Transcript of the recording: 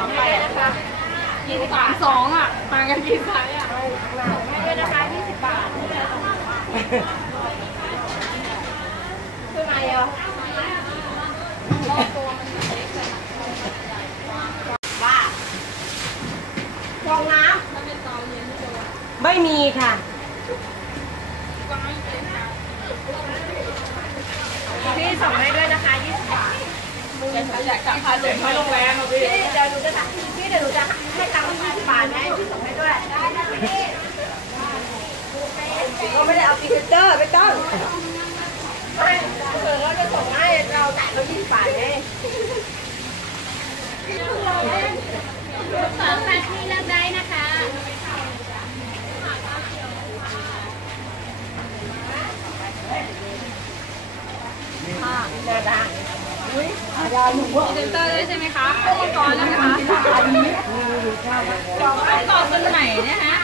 2ให้นะคะ23 2อ่ะต่างกันกี่ไซส์อ่ะให้ด้วยนะคะ20 บาทคือไงอ่ะว่าฟองน้ำไม่มีค่ะพี่ส่งให้ด้วยนะคะ20 บาทอยากสั่งพาส่งให้โรงแรมพี่เดี๋ยวหนูจะให้ตังค์20 บาทไงพี่ส่งให้ด้วยได้นะพี่เราไม่ได้เอาพรีเซนเตอร์ไม่ต้องไม่เผื่อเราจะส่งให้เราจ่ายเขา20 บาทไง2 นาทีเลิกได้นะคะน่าดังอุ้ยยาหนูพรีเซนเตอร์ด้วยใช่ไหมคะพวกมังกรนะคะต่อคนไหนเนี่ยฮะ